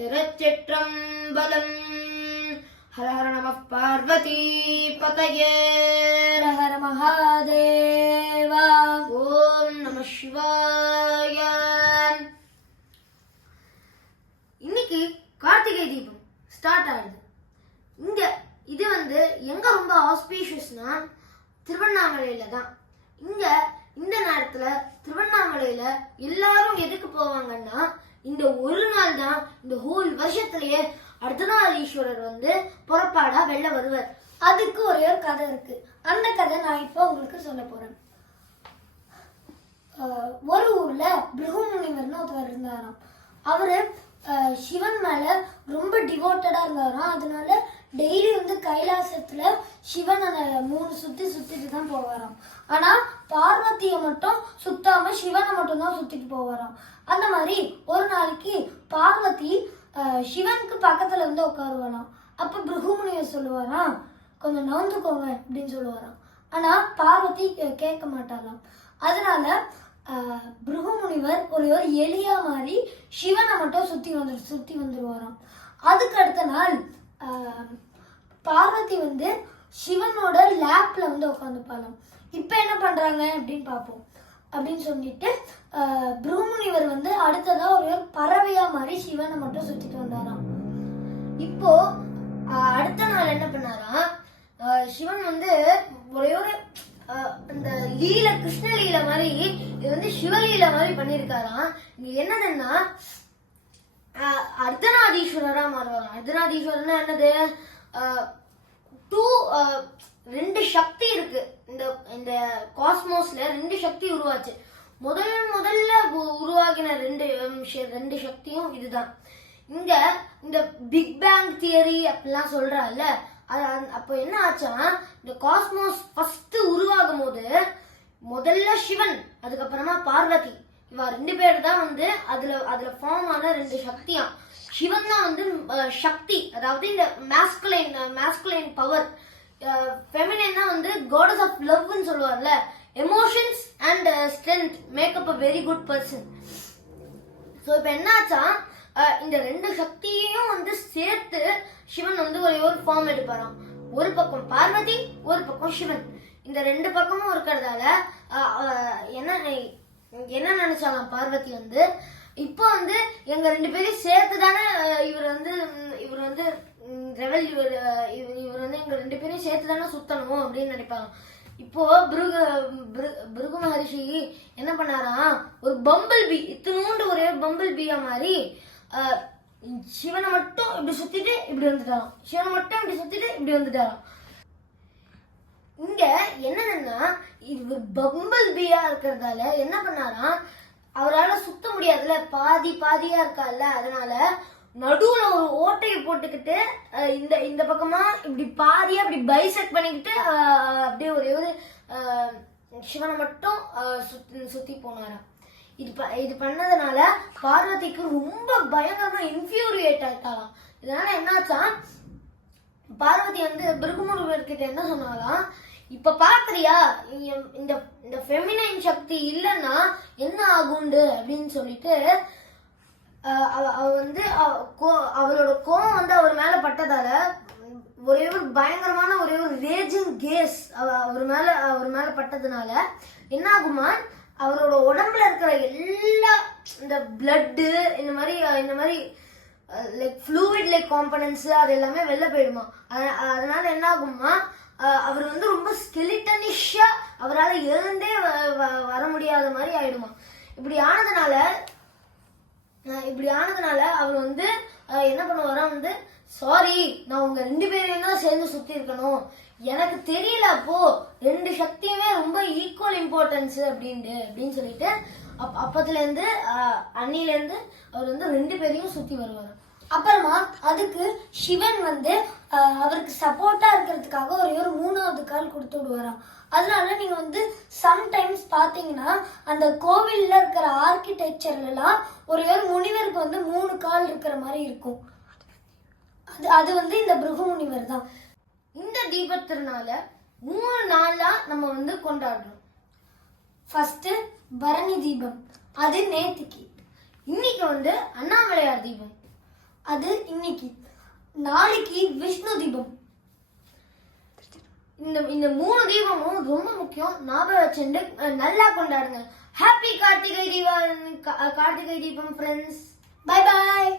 திருச்சிற்றம்பலம். ஹர ஹர நம பார்வதி பதயே. ஹர ஹர மகாதேவா. ஓம் நம சிவாய. இன்னைக்கு கார்த்திகை தீபம் ஸ்டார்ட் ஆகுது. இது எங்க ரொம்ப ஆஸ்பீஷியஸ்னா திருவண்ணாமலையில தான். இந்த நேரத்துல திருவண்ணாமலையில எல்லாரும் எதுக்கு போவாங்கன்னா, இந்த ஒரு நாள் தான் இந்த ஹோல் வருஷத்திலேயே அர்த்தநாரீஸ்வரர் புறப்பாடா வெளில வருவார். அதுக்கு ஒரே ஒரு கதை இருக்கு. அந்த கதை நான் இப்போ உங்களுக்கு சொல்ல போறேன். ஒரு ஊர்ல பிருகு முனிவர்னு ஒருத்தர் இருந்தாராம். அவரு சிவன் மேல ரொம்ப டிவோட்டடா இருந்தாராம். அதனால டெய்லி கைலாசத்துல சிவனை 3 சுத்திட்டு தான் போவாராம். ஆனா பார்வதியை மட்டும் சுத்தாம சிவனை மட்டும் தான் சுத்திட்டு போவாராம். அந்த மாதிரி ஒரு நாளைக்கு பார்வதி சிவனுக்கு பக்கத்துல உட்காருவாராம். அப்ப பிருகு முனிவர் சொல்லுவாராம், கொஞ்சம் நவுந்துக்கோங்க அப்படின்னு சொல்லுவாராம். ஆனா பார்வதி கேட்க மாட்டாராம். அதனால பிருகு முனிவர் ஒரு எலியா மாதிரி சிவனை மட்டும் சுத்தி வந்துருவாராம். அதுக்கு அடுத்த நாள் பார்வதி சிவனோட லேப்ல உட்காந்துப்பாலாம். இப்ப என்ன பண்றாங்க அப்படின்னு பார்ப்போம் அப்படின்னு சொல்லிட்டு பிருகு முனிவர் அடுத்ததா ஒரு பறவையா மாதிரி சிவனை மட்டும் சுத்திட்டு வந்தாராம். இப்போ அடுத்த நாள் என்ன பண்ணாராம், சிவன் ஒரே ஒரு அந்த லீல கிருஷ்ண லீல மாதிரி இது சிவலீல மாதிரி பண்ணிருக்காராம். இங்க என்னதுன்னா அர்த்தநாதீஸ்வரரா மாறுவாராம். அர்த்தநாதீஸ்வரர்னா என்னது, 2 சக்தி இருக்கு. இந்த காஸ்மோஸ்ல 2 சக்தி உருவாச்சு. முதல்ல உருவாகின 2 சக்தியும் இதுதான். இந்த பிக் பேங் தியரி அப்படிலாம் சொல்றால, அப்போ என்ன ஆச்சா, இந்த காஸ்மோஸ் ஃபர்ஸ்ட் உருவாகும் போது முதல்ல சிவன், அதுக்கப்புறமா பார்வதி, இவ 2 பேர் தான் அதுல ஃபார்ம் ஆன 2 சக்தியாம். சிவன் தான் சக்தி, அதாவது இந்த மாஸ்குலைன் பவர். ஃபெமினைன்னா காடஸ் ஆஃப் லவ்னு சொல்லுவார்ல. Emotions and strength make up a very good person. So இப்போ என்னாச்சா, இந்த 2 சக்தியையும் சேர்த்து சிவன் ஒரு ஃபார்ம் எடுப்பாராம். ஒரு பக்கம் பார்வதி, ஒரு பக்கம் சிவன். இந்த 2 பக்கமும் இருக்கிறதால என்ன நினைச்சாலாம் பார்வதி, இப்போ எங்க 2 பேரையும் சேர்த்து தானே இவர் எங்க 2 பேரையும் சேர்த்து தானே சுத்தணும் அப்படின்னு நினைப்பாங்க. இப்போ பிருகு மகரிஷி என்ன பண்ணாராம், ஒரு பம்பிள் பீ, இத்தினூண்டு ஒரே பம்பிள் பீயா மாதிரி சிவனை மட்டும் இப்படி சுத்திட்டு இப்படி வந்துட்டாராம். சிவனை மட்டும் இப்படி சுத்திட்டு இப்படி வந்துட்டாராம். இங்க என்னன்னா, இது பம்பிள் பீயா இருக்கிறதால என்ன பண்ணாராம், அவரால் சுத்த முடியாதுல, பாதியா இருக்கால, அதனால நடுவுல ஒரு ஓட்டையை போட்டுக்கிட்டு இந்த பக்கமா இப்படி பாதியா இப்படி பைசெக்ட் பண்ணிக்கிட்டு அப்படியே ஒரு சிவனை மட்டும் சுத்தி போனாராம். இது பண்ணதுனால பார்வதிக்கு ரொம்ப பயங்கரமா இன்ஃபியூரியேட் ஆயிட்டாலாம். இதனால என்னாச்சா, பார்வதி பிருகு முனிவர்கிட்ட என்ன சொன்னாலாம், இப்ப பாக்குறியா இந்த ஃபெமினைன் சக்தி இல்லைன்னா என்ன ஆகுண்டு அப்படின்னு சொல்லிட்டு அவரோட கோவம் அவர் மேல பட்டதால ஒரே ஒரு பயங்கரமான ஒரு ரேஜிங் கேஸ் அவர் மேல பட்டதுனால என்ன ஆகுமா, அவரோட உடம்புல இருக்கிற எல்லா இந்த பிளட்டு இந்த மாதிரி லைக் ஃப்ளூயிட் லைக் காம்பனன்ட்ஸ் அது எல்லாமே வெளில போயிடுமா. அதனால என்ன ஆகுமா, அவர் ரொம்ப ஸ்கெலிட்டனிஷா அவரால் எழுந்தே வர முடியாத மாதிரி ஆயிடுமா. இப்படி ஆனதுனால அவர் என்ன பண்ணுவாராம், சாரி, நான் உங்க 2 பேரையும் தான் சேர்ந்து சுத்தி இருக்கணும், எனக்கு தெரியல, அப்போ 2 சக்தியுமே ரொம்ப ஈக்குவல் இம்பார்ட்டன்ஸ் அப்படின்னு சொல்லிட்டு அப்பத்துல இருந்து அன்னில இருந்து அவர் 2 பேரையும் சுத்தி வருவார். அப்புறமா அதுக்கு சிவன் அவருக்கு சப்போர்ட்டா இருக்கிறதுக்காக ஒரு 3வது கால் கொடுத்து விடுவாராம். அதனால நீங்க சம்டைம்ஸ் பாத்தீங்கன்னா அந்த கோவில்ல இருக்கிற ஆர்கிடெக்சர்ல எல்லாம் ஒரு முனிவருக்கு 3 கால் இருக்கிற மாதிரி இருக்கும். அது இந்த பிருகு முனிவர் தான். இந்த தீபத்தினால 3 நாளா நம்ம கொண்டாடுறோம். ஃபர்ஸ்ட் பரணி தீபம், அது நேத்திக்கு. இன்னைக்கு அண்ணாமலையார் தீபம். அது இன்னைக்கு. நாளைக்கு விஷ்ணு தீபம். இந்த 3 தீபமும் ரொம்ப முக்கியம். ஞாபகம் வச்சுட்டு நல்லா கொண்டாடுங்க. Happy Karthigai Deepam friends. Bye bye.